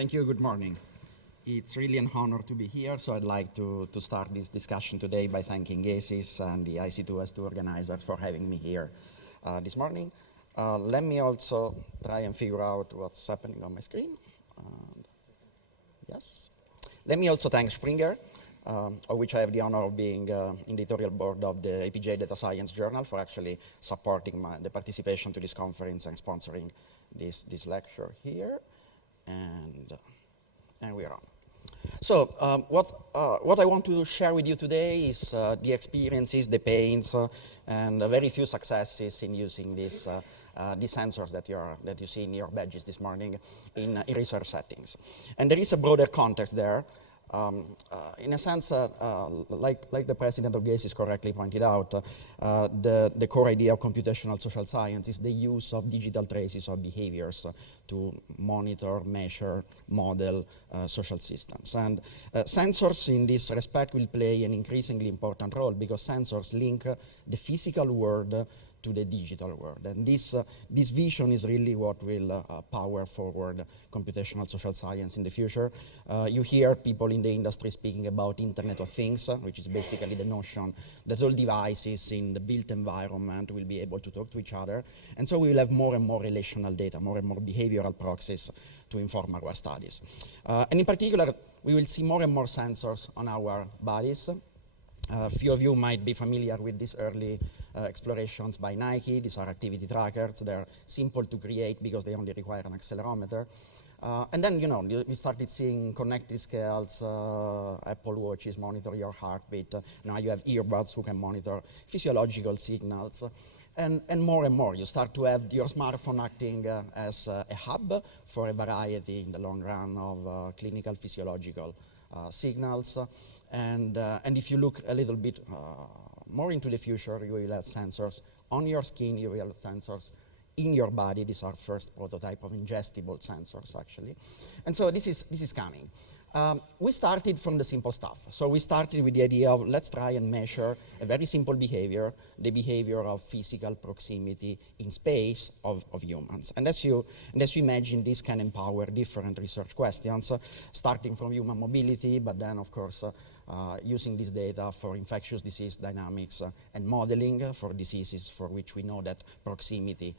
Thank you. Good morning. It's really an honor to be here, so I'd like to start this discussion today by thanking GASIS and the IC2S2 organizers for having me here this morning. Let me also try and figure out what's happening on my screen. Yes. Let me also thank Springer, of which I have the honor of being in the editorial board of the EPJ Data Science journal, for actually supporting the participation to this conference and sponsoring this lecture here. And we are on. So what I want to share with you today is the experiences, the pains, and very few successes in using these sensors that you see in your badges this morning in research settings. And there is a broader context there. In a sense, like the president of GASIS correctly pointed out, the core idea of computational social science is the use of digital traces of behaviors to monitor, measure, model social systems. And sensors in this respect will play an increasingly important role because sensors link the physical world to the digital world. And this vision is really what will power forward computational social science in the future. You hear people in the industry speaking about Internet of Things, which is basically the notion that all devices in the built environment will be able to talk to each other. And so we will have more and more relational data, more and more behavioral proxies to inform our studies. And in particular, we will see more and more sensors on our bodies. A few of you might be familiar with these early explorations by Nike. These are activity trackers. They're simple to create because they only require an accelerometer. And then, we started seeing connected scales, Apple Watches monitor your heartbeat. Now you have earbuds who can monitor physiological signals. And more, you start to have your smartphone acting as a hub for a variety in the long run of clinical physiological signals. And if you look a little bit more into the future, you will have sensors on your skin, you will have sensors in your body. These are first prototype of ingestible sensors, actually. And so this is coming. We started from the simple stuff. So we started with the idea of let's try and measure a very simple behavior, the behavior of physical proximity in space of humans. And as you imagine, this can empower different research questions, starting from human mobility, but then, of course, using this data for infectious disease dynamics and modeling for diseases for which we know that proximity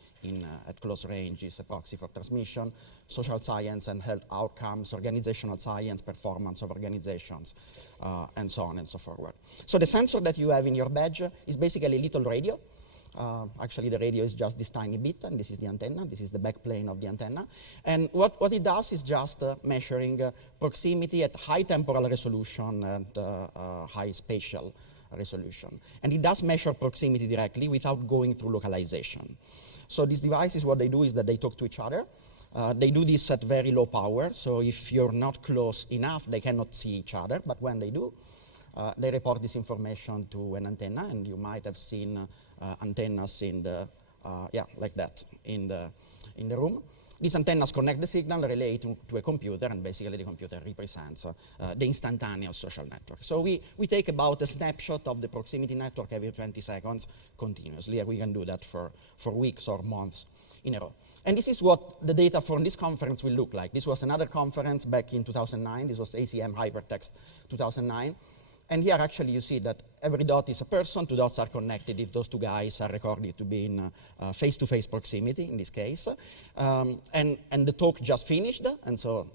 at close range is a proxy for transmission, social science and health outcomes, organizational science, performance of organizations, and so on and so forth. So the sensor that you have in your badge is basically a little radio. Actually, the radio is just this tiny bit, and this is the antenna. This is the backplane of the antenna. And what it does is just measuring proximity at high temporal resolution and high spatial resolution. And it does measure proximity directly without going through localization. So these devices, what they do is that they talk to each other. They do this at very low power, so if you're not close enough, they cannot see each other, but when they do, they report this information to an antenna, and you might have seen antennas in the, like that, in the room. These antennas connect the signal, relay to a computer, and basically the computer represents the instantaneous social network. So we take about a snapshot of the proximity network every 20 seconds continuously, and we can do that for weeks or months in a row. And this is what the data from this conference will look like. This was another conference back in 2009. This was ACM Hypertext 2009. And here, actually, you see that every dot is a person. Two dots are connected if those two guys are recorded to be in face-to-face proximity, in this case. And the talk just finished. And so,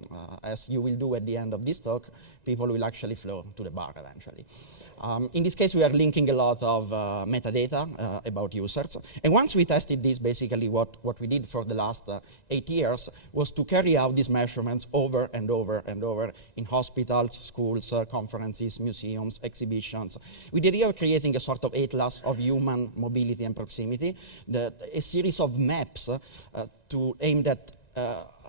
as you will do at the end of this talk, people will actually flow to the bar eventually. In this case, we are linking a lot of metadata about users. And once we tested this, basically what we did for the last 8 years was to carry out these measurements over and over and over in hospitals, schools, conferences, museums, exhibitions, with the idea of creating a sort of atlas of human mobility and proximity, a series of maps aimed at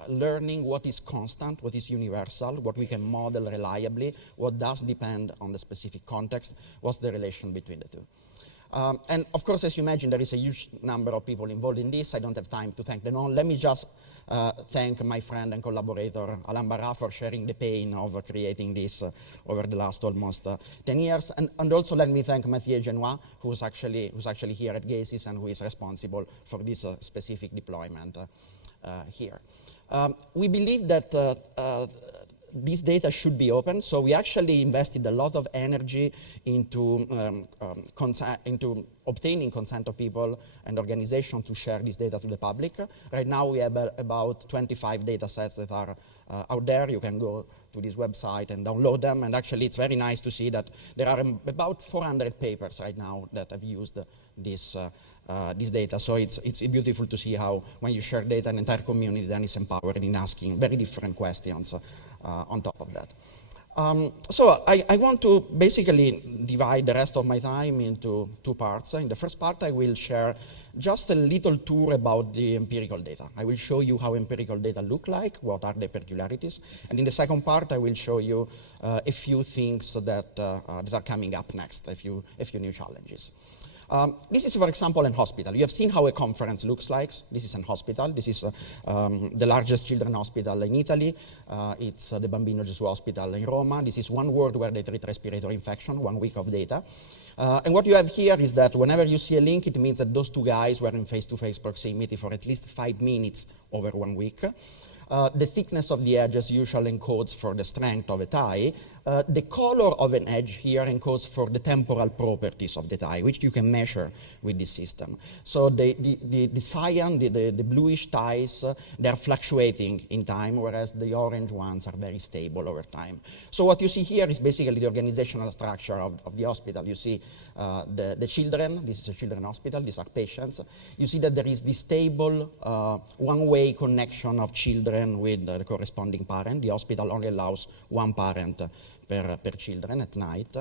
learning what is constant, what is universal, what we can model reliably, what does depend on the specific context, what's the relation between the two. And of course, as you imagine, there is a huge number of people involved in this. I don't have time to thank them all. Let me just thank my friend and collaborator, Alain Barra, for sharing the pain of creating this over the last almost 10 years. And also let me thank Mathieu Genois, who's actually here at GASIS and who is responsible for this specific deployment here. We believe that this data should be open, so we actually invested a lot of energy into obtaining consent of people and organizations to share this data to the public. Right now we have about 25 data sets that are out there. You can go to this website and download them, and actually it's very nice to see that there are about 400 papers right now that have used this data. So it's beautiful to see how when you share data, an entire community then is empowered in asking very different questions on top of that. So I want to basically divide the rest of my time into two parts. In the first part, I will share just a little tour about the empirical data. I will show you how empirical data look like, what are the peculiarities. And in the second part, I will show you a few things that are coming up next, a few new challenges. This is, for example, a hospital. You have seen how a conference looks like. This is a hospital. This is the largest children's hospital in Italy. It's the Bambino Gesù Hospital in Roma. This is one ward where they treat respiratory infection, 1 week of data. And what you have here is that whenever you see a link, it means that those two guys were in face-to-face proximity for at least 5 minutes over 1 week. The thickness of the edges usually encodes for the strength of a tie. The color of an edge here encodes for the temporal properties of the tie, which you can measure with this system. So the cyan, the bluish ties, they're fluctuating in time, whereas the orange ones are very stable over time. So what you see here is basically the organizational structure of the hospital. You see the children. This is a children's hospital. These are patients. You see that there is this stable one-way connection of children with the corresponding parent. The hospital only allows one parent per children at night,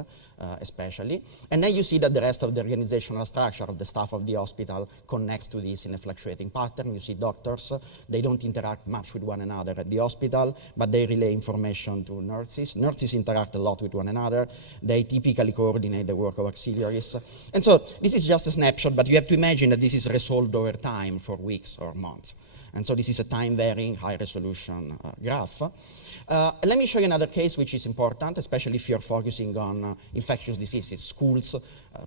especially. And then you see that the rest of the organizational structure of the staff of the hospital connects to this in a fluctuating pattern. You see doctors, they don't interact much with one another at the hospital, but they relay information to nurses. Nurses interact a lot with one another. They typically coordinate the work of auxiliaries. And so this is just a snapshot, but you have to imagine that this is resolved over time for weeks or months. And so this is a time-varying, high-resolution graph. Let me show you another case which is important, especially if you're focusing on infectious diseases. Schools,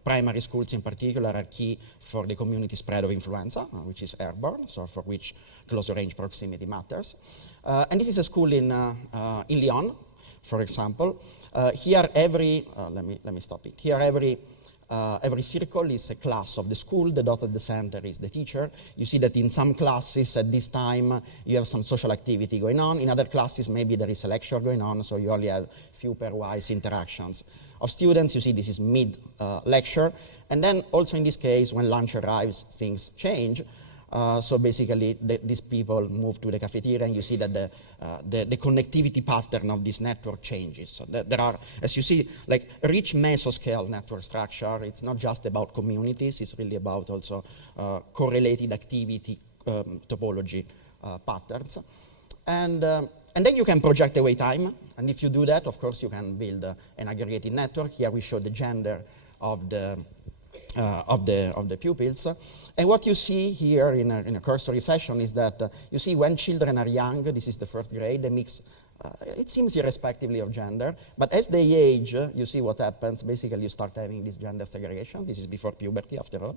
primary schools in particular, are key for the community spread of influenza, which is airborne, so for which close-range proximity matters. And this is a school in Lyon, for example. Here, let me stop it. Here, every circle is a class of the school. The dot at the center is the teacher. You see that in some classes at this time you have some social activity going on. In other classes maybe there is a lecture going on, so you only have few pairwise interactions of students. You see this is mid-lecture. And then also in this case, when lunch arrives, things change. So basically, these people move to the cafeteria, and you see that the connectivity pattern of this network changes. So there are, as you see, like a rich mesoscale network structure. It's not just about communities, it's really about also correlated activity topology patterns. And then you can project away time, and if you do that, of course, you can build an aggregated network. Here we show the gender of the pupils. And what you see here in a cursory fashion is that you see when children are young, this is the first grade, they mix, it seems irrespectively of gender, but as they age, you see what happens. Basically, you start having this gender segregation. This is before puberty, after all.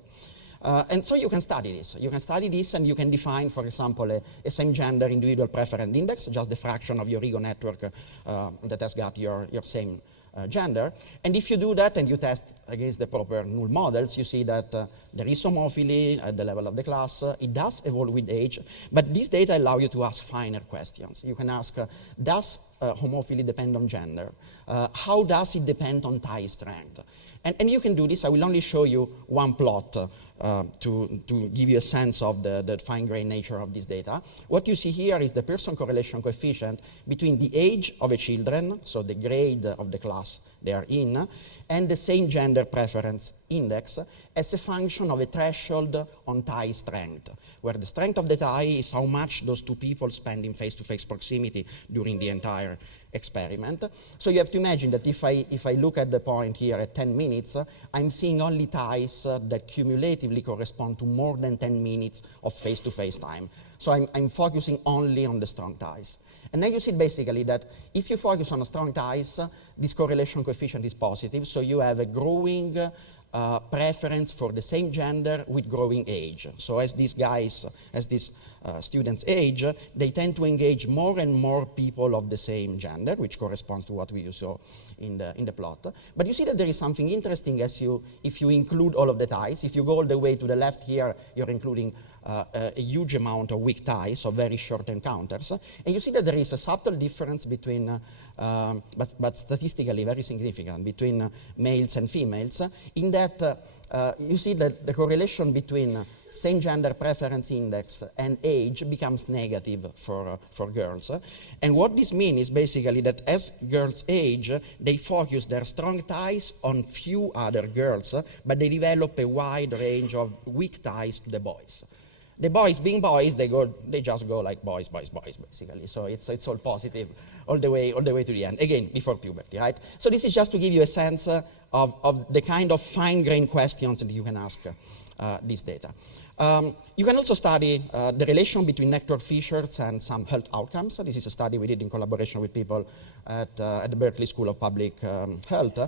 And so you can study this. You can study this, and you can define, for example, a same-gender individual preference index, just the fraction of your ego network that has got your same gender. And if you do that and you test against the proper null models, you see that there is homophily at the level of the class. It does evolve with age, but these data allow you to ask finer questions. You can ask, does homophily depend on gender? How does it depend on tie strength? And you can do this. I will only show you one plot to give you a sense of the fine-grained nature of this data. What you see here is the Pearson correlation coefficient between the age of a children, so the grade of the class they are in, and the same gender preference index as a function of a threshold on tie strength, where the strength of the tie is how much those two people spend in face-to-face proximity during the entire experiment. So you have to imagine that if I look at the point here at 10 minutes, I'm seeing only ties that cumulatively correspond to more than 10 minutes of face-to-face time. So I'm focusing only on the strong ties. And then you see basically that if you focus on strong ties, this correlation coefficient is positive, so you have a growing preference for the same gender with growing age. So as these students age, they tend to engage more and more people of the same gender, which corresponds to what we saw in the plot. But you see that there is something interesting if you include all of the ties. If you go all the way to the left here, you're including a huge amount of weak ties, so very short encounters. And you see that there is a subtle difference between, but statistically very significant, between males and females, in that you see that the correlation between same gender preference index and age becomes negative for girls. And what this means is basically that as girls age, they focus their strong ties on few other girls, but they develop a wide range of weak ties to the boys. The boys, being boys, they just go like boys, basically. So it's all positive all the way to the end. Again, before puberty, right? So this is just to give you a sense of the kind of fine-grained questions that you can ask this data. You can also study the relation between network features and some health outcomes. So this is a study we did in collaboration with people at the Berkeley School of Public Health.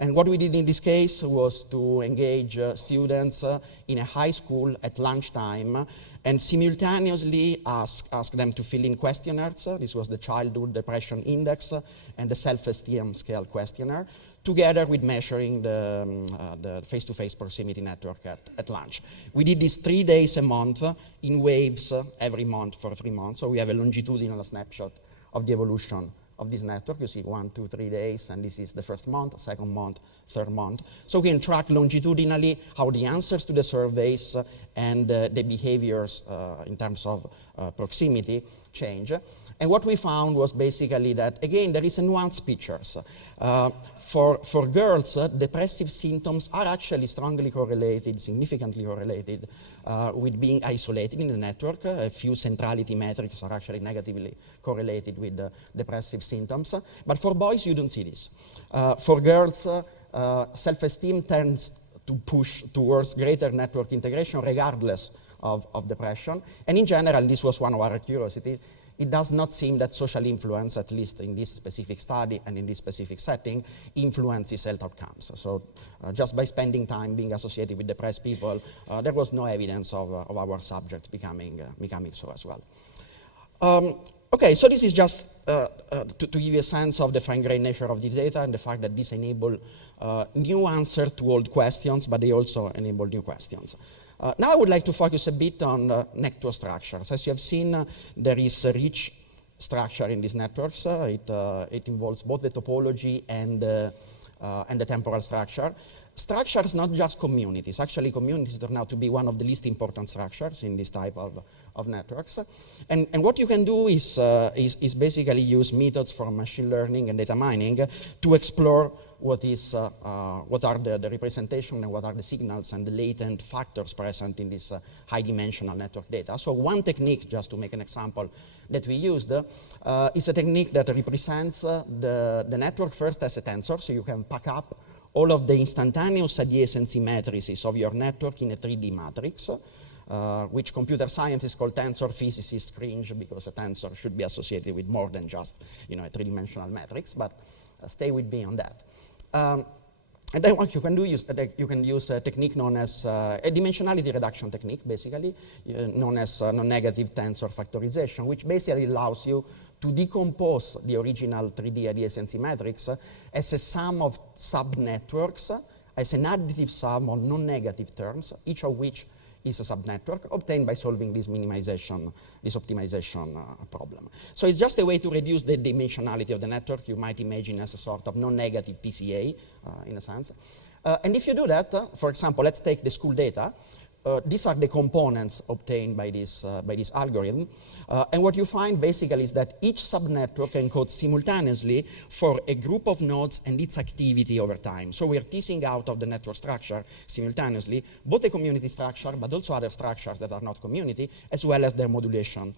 And what we did in this case was to engage students in a high school at lunchtime and simultaneously ask them to fill in questionnaires. This was the Childhood Depression Index and the Self-Esteem Scale questionnaire, together with measuring the face-to-face proximity network at lunch. We did this 3 days a month in waves every month for 3 months. So we have a longitudinal snapshot of the evolution of this network. You see 1, 2, 3 days, and this is the first month, second month, third month. So we can track longitudinally how the answers to the surveys and the behaviors in terms of proximity change. And what we found was basically that, again, there is a nuanced pictures. For girls, depressive symptoms are actually strongly correlated, significantly correlated with being isolated in the network. A few centrality metrics are actually negatively correlated with depressive symptoms. But for boys, you don't see this. For girls, self-esteem tends to push towards greater network integration regardless of depression. And in general, this was one of our curiosities. It does not seem that social influence, at least in this specific study and in this specific setting, influences health outcomes. So just by spending time being associated with depressed people, there was no evidence of our subject becoming so as well. Okay, so this is just to give you a sense of the fine-grained nature of the data and the fact that this enable new answers to old questions, but they also enable new questions. Now I would like to focus a bit on network structures. As you have seen, there is a rich structure in these networks. It involves both the topology and the temporal structure. Structures, not just communities. Actually, communities turn out to be one of the least important structures in this type of networks. And what you can do is basically use methods from machine learning and data mining to explore what are the representation and what are the signals and the latent factors present in this high-dimensional network data. So one technique, just to make an example, that we used is a technique that represents the network first as a tensor, so you can pack up all of the instantaneous adjacency matrices of your network in a 3D matrix, which computer scientists call tensor, physicists cringe because a tensor should be associated with more than just a three-dimensional matrix, but stay with me on that. And then what you can do is you can use a technique known as a dimensionality reduction technique, basically, known as non-negative tensor factorization, which basically allows you to decompose the original 3D adjacency matrix as a sum of subnetworks, as an additive sum of non-negative terms, each of which is a subnetwork obtained by solving this minimization, this optimization problem. So it's just a way to reduce the dimensionality of the network. You might imagine as a sort of non-negative PCA, in a sense. And if you do that, for example, let's take the school data. These are the components obtained by this algorithm. And what you find basically is that each subnetwork encodes simultaneously for a group of nodes and its activity over time. So we're teasing out of the network structure simultaneously both the community structure, but also other structures that are not community, as well as their modulation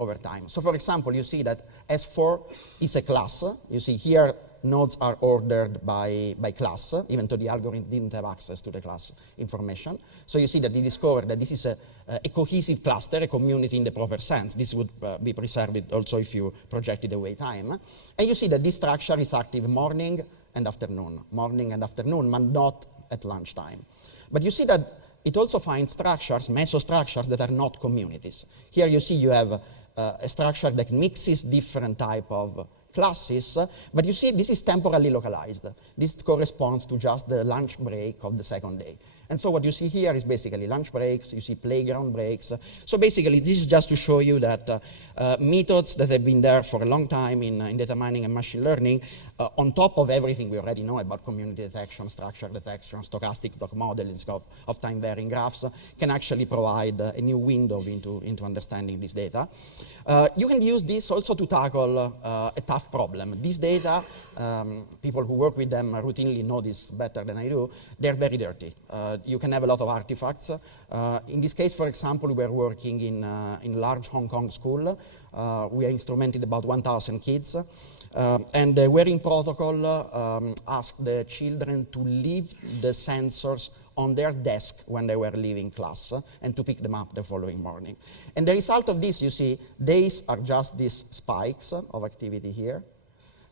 over time. So for example, you see that S4 is a class. You see here nodes are ordered by class, even though the algorithm didn't have access to the class information. So you see that they discovered that this is a cohesive cluster, a community in the proper sense. This would be preserved also if you projected away time. And you see that this structure is active morning and afternoon, but not at lunchtime. But you see that it also finds structures, mesostructures, that are not communities. Here you see you have a structure that mixes different type of classes, but you see this is temporally localized. This corresponds to just the lunch break of the second day. And so what you see here is basically lunch breaks, you see playground breaks. So basically this is just to show you that methods that have been there for a long time in data mining and machine learning, on top of everything we already know about community detection, structure detection, stochastic block modeling of time varying graphs, can actually provide a new window into understanding this data. You can use this also to tackle a tough problem. This data, people who work with them routinely know this better than I do, they're very dirty. You can have a lot of artifacts. In this case, for example, we're working in a large Hong Kong school. We instrumented about 1,000 kids. And the wearing protocol asked the children to leave the sensors on their desk when they were leaving class and to pick them up the following morning. And the result of this, you see, days are just these spikes of activity here.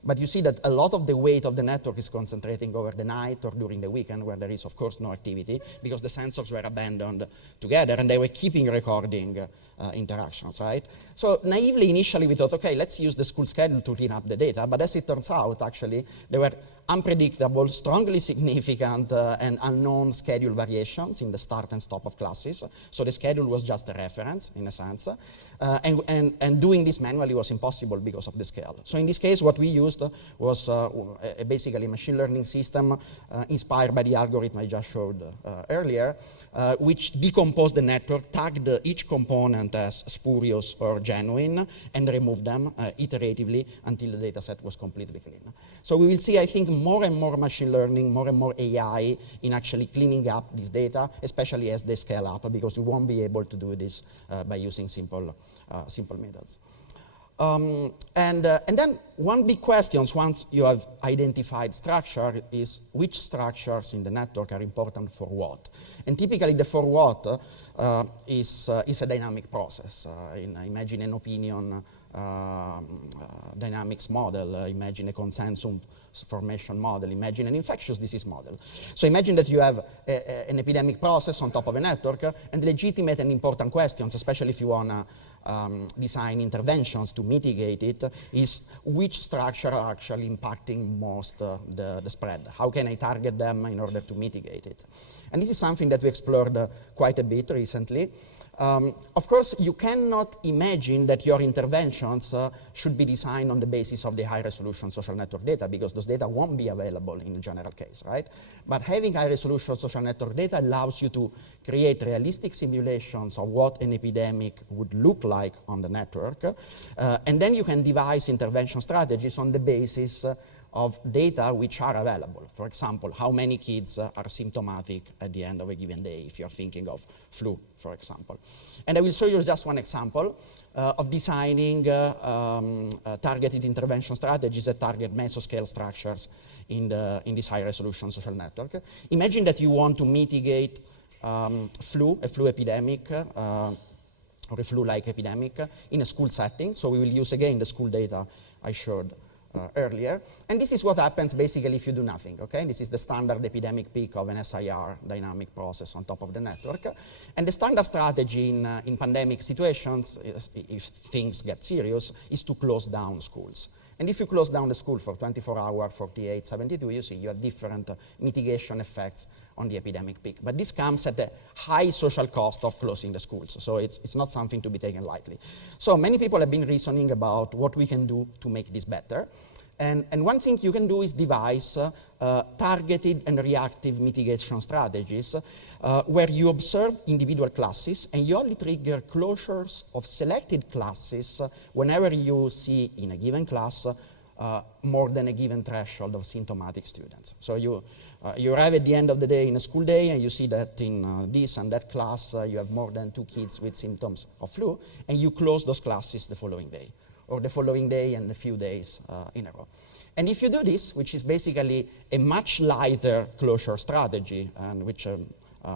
But you see that a lot of the weight of the network is concentrating over the night or during the weekend, where there is, of course, no activity, because the sensors were abandoned together and they were keeping recording interactions, right? So naively, initially, we thought, okay, let's use the school schedule to clean up the data. But as it turns out, actually, there were unpredictable, strongly significant, and unknown schedule variations in the start and stop of classes. So the schedule was just a reference, in a sense. And doing this manually was impossible because of the scale. So in this case, what we used was basically a machine learning system inspired by the algorithm I just showed earlier, which decomposed the network, tagged each component as spurious or genuine, and removed them iteratively until the data set was completely clean. So we will see, I think, more and more machine learning, more and more AI in actually cleaning up this data, especially as they scale up, because we won't be able to do this by using simple methods. And then one big question, once you have identified structure, is which structures in the network are important for what? And typically the for what is a dynamic process. Imagine an opinion dynamics model, imagine a consensus formation model, imagine an infectious disease model. So imagine that you have an epidemic process on top of a network, and legitimate and important questions, especially if you want to design interventions to mitigate it, is which structure are actually impacting most the spread? How can I target them in order to mitigate it? And this is something that we explored quite a bit recently. Of course, you cannot imagine that your interventions should be designed on the basis of the high-resolution social network data, because those data won't be available in the general case, right? But having high-resolution social network data allows you to create realistic simulations of what an epidemic would look like on the network, and then you can devise intervention strategies on the basis of data which are available. For example, how many kids are symptomatic at the end of a given day, if you're thinking of flu, for example. And I will show you just one example of designing targeted intervention strategies that target mesoscale structures in this high-resolution social network. Imagine that you want to mitigate a flu epidemic, or a flu-like epidemic in a school setting. So we will use, again, the school data I showed earlier. And this is what happens basically if you do nothing, okay? This is the standard epidemic peak of an SIR dynamic process on top of the network. And the standard strategy in pandemic situations, if things get serious, is to close down schools. And if you close down the school for 24 hours, 48, 72, you see you have different mitigation effects on the epidemic peak. But this comes at the high social cost of closing the schools. So it's not something to be taken lightly. So many people have been reasoning about what we can do to make this better. And one thing you can do is devise targeted and reactive mitigation strategies where you observe individual classes and you only trigger closures of selected classes whenever you see in a given class more than a given threshold of symptomatic students. So you arrive at the end of the day in a school day and you see that in this and that class you have more than 2 kids with symptoms of flu, and you close those classes the following day, or the following day and a few days in a row. And if you do this, which is basically a much lighter closure strategy, and which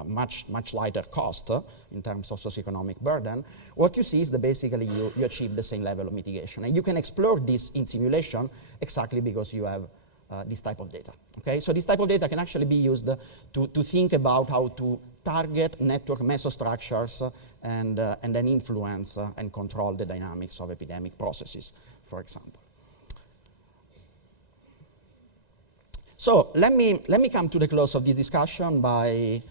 much lighter cost in terms of socioeconomic burden, what you see is that basically you achieve the same level of mitigation. And you can explore this in simulation exactly because you have this type of data. Okay, so this type of data can actually be used to think about how to target network mesostructures and then influence and control the dynamics of epidemic processes, for example. So let me come to the close of this discussion by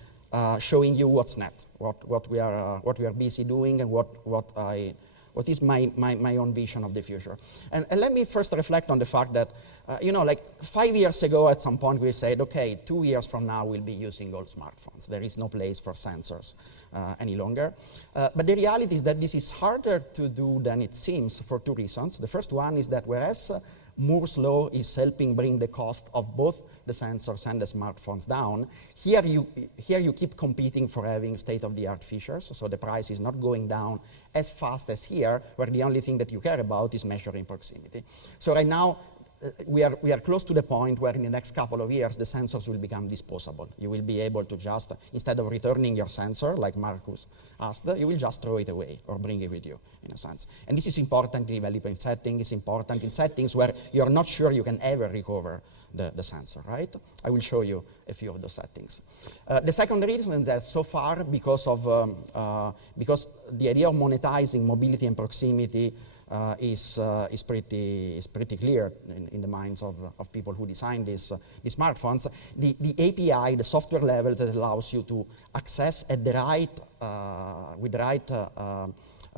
showing you what's next, what we are busy doing, and what is my own vision of the future. And let me first reflect on the fact that, like 5 years ago at some point we said, okay, 2 years from now we'll be using all smartphones. There is no place for sensors any longer. But the reality is that this is harder to do than it seems for 2 reasons. The first one is that whereas Moore's law is helping bring the cost of both the sensors and the smartphones down. Here you keep competing for having state-of-the-art features, so the price is not going down as fast as here, where the only thing that you care about is measuring proximity. So right now, we are close to the point where in the next couple of years, the sensors will become disposable. You will be able to just, instead of returning your sensor, like Marcus asked, you will just throw it away or bring it with you, in a sense. And this is important in developing settings. It's important in settings where you're not sure you can ever recover the sensor, right? I will show you a few of those settings. The second reason is that so far, because the idea of monetizing mobility and proximity is pretty clear in the minds of people who designed these smartphones. The API, the software level that allows you to access at the with the right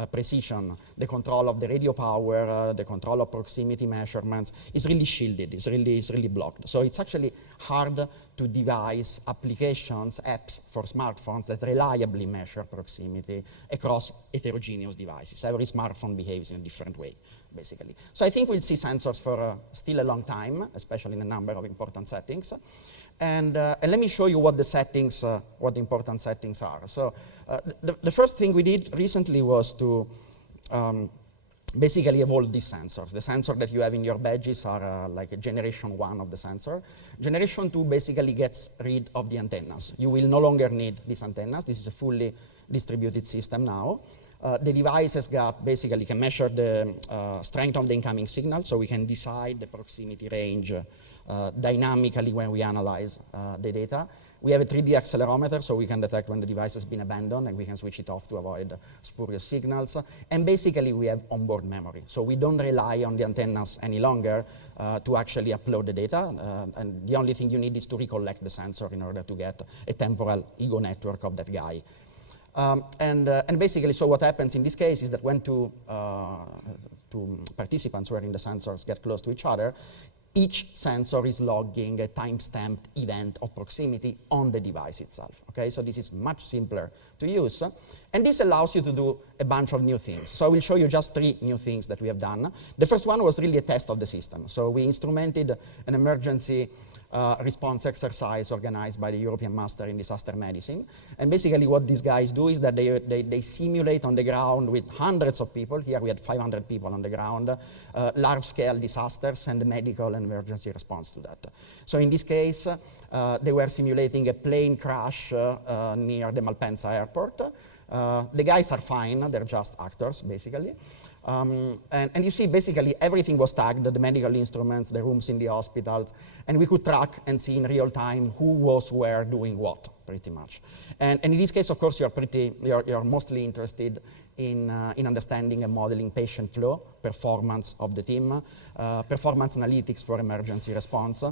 precision, the control of the radio power, the control of proximity measurements is really shielded, it's really blocked. So it's actually hard to devise applications, apps for smartphones that reliably measure proximity across heterogeneous devices. Every smartphone behaves in a different way, basically. So I think we'll see sensors for still a long time, especially in a number of important settings. And let me show you what the important settings are. So the first thing we did recently was to basically evolve these sensors. The sensor that you have in your badges are like a generation 1 of the sensor. Generation 2 basically gets rid of the antennas. You will no longer need these antennas. This is a fully distributed system now. The device has got, basically can measure the strength of the incoming signal, so we can decide the proximity range dynamically when we analyze the data. We have a 3D accelerometer, so we can detect when the device has been abandoned, and we can switch it off to avoid spurious signals. And basically, we have onboard memory. So we don't rely on the antennas any longer to actually upload the data. And the only thing you need is to recollect the sensor in order to get a temporal ego network of that guy. And basically, so what happens in this case is that when two participants wearing the sensors get close to each other, each sensor is logging a time-stamped event of proximity on the device itself. Okay, so this is much simpler to use. And this allows you to do a bunch of new things. So I will show you just 3 new things that we have done. The first one was really a test of the system. So we instrumented an emergency response exercise organized by the European Master in Disaster Medicine. And basically what these guys do is that they simulate on the ground with hundreds of people. Here we had 500 people on the ground, large-scale disasters and the medical and emergency response to that. So in this case, they were simulating a plane crash near the Malpensa airport. The guys are fine, they're just actors, basically. And you see, basically, everything was tagged, the medical instruments, the rooms in the hospitals, and we could track and see in real time who was where doing what, pretty much. And in this case, of course, you're mostly interested in understanding and modeling patient flow, performance of the team, performance analytics for emergency response.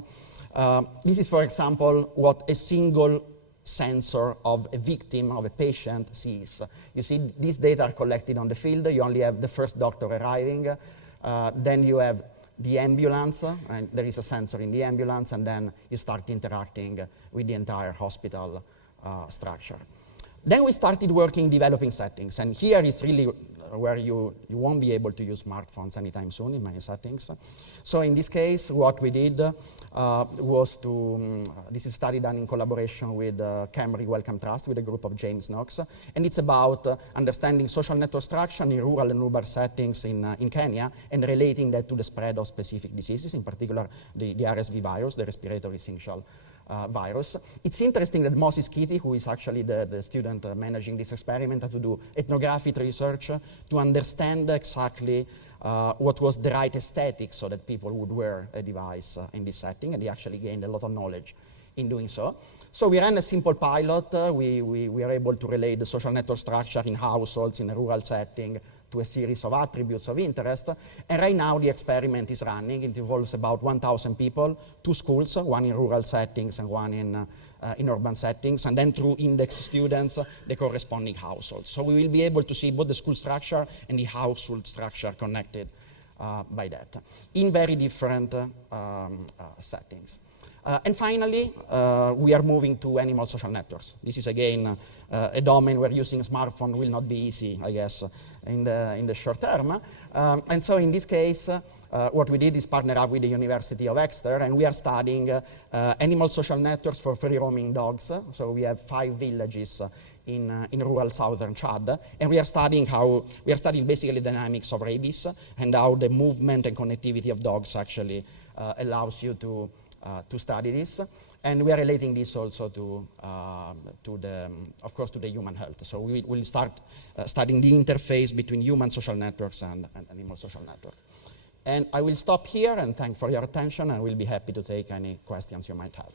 This is, for example, what a single sensor of a victim, of a patient, sees. You see, these data are collected on the field. You only have the first doctor arriving. Then you have the ambulance, and there is a sensor in the ambulance, and then you start interacting with the entire hospital structure. Then we started working developing settings, and here is really where you won't be able to use smartphones anytime soon in many settings. So in this case, what we did was to, this is a study done in collaboration with Cambridge Wellcome Trust with a group of James Knox, and it's about understanding social network structure in rural and urban settings in Kenya and relating that to the spread of specific diseases, in particular the RSV virus, the respiratory syncytial virus. It's interesting that Moses Kitty, who is actually the student managing this experiment, had to do ethnographic research to understand exactly what was the right aesthetic so that people would wear a device in this setting, and he actually gained a lot of knowledge in doing so. So we ran a simple pilot. We were able to relate the social network structure in households in a rural setting to a series of attributes of interest. And right now the experiment is running. It involves about 1,000 people, 2 schools, one in rural settings and one in urban settings, and then through index students, the corresponding households. So we will be able to see both the school structure and the household structure connected by that in very different settings. And finally, we are moving to animal social networks. This is again a domain where using a smartphone will not be easy, I guess, in the short term. And so in this case, what we did is partner up with the University of Exeter, and we are studying animal social networks for free-roaming dogs. So we have 5 villages in rural southern Chad, and we are studying basically the dynamics of rabies and how the movement and connectivity of dogs actually allows you to study this, and we are relating this also to the human health. So we will start studying the interface between human social networks and animal social networks. And I will stop here and thank for your attention, and we'll be happy to take any questions you might have.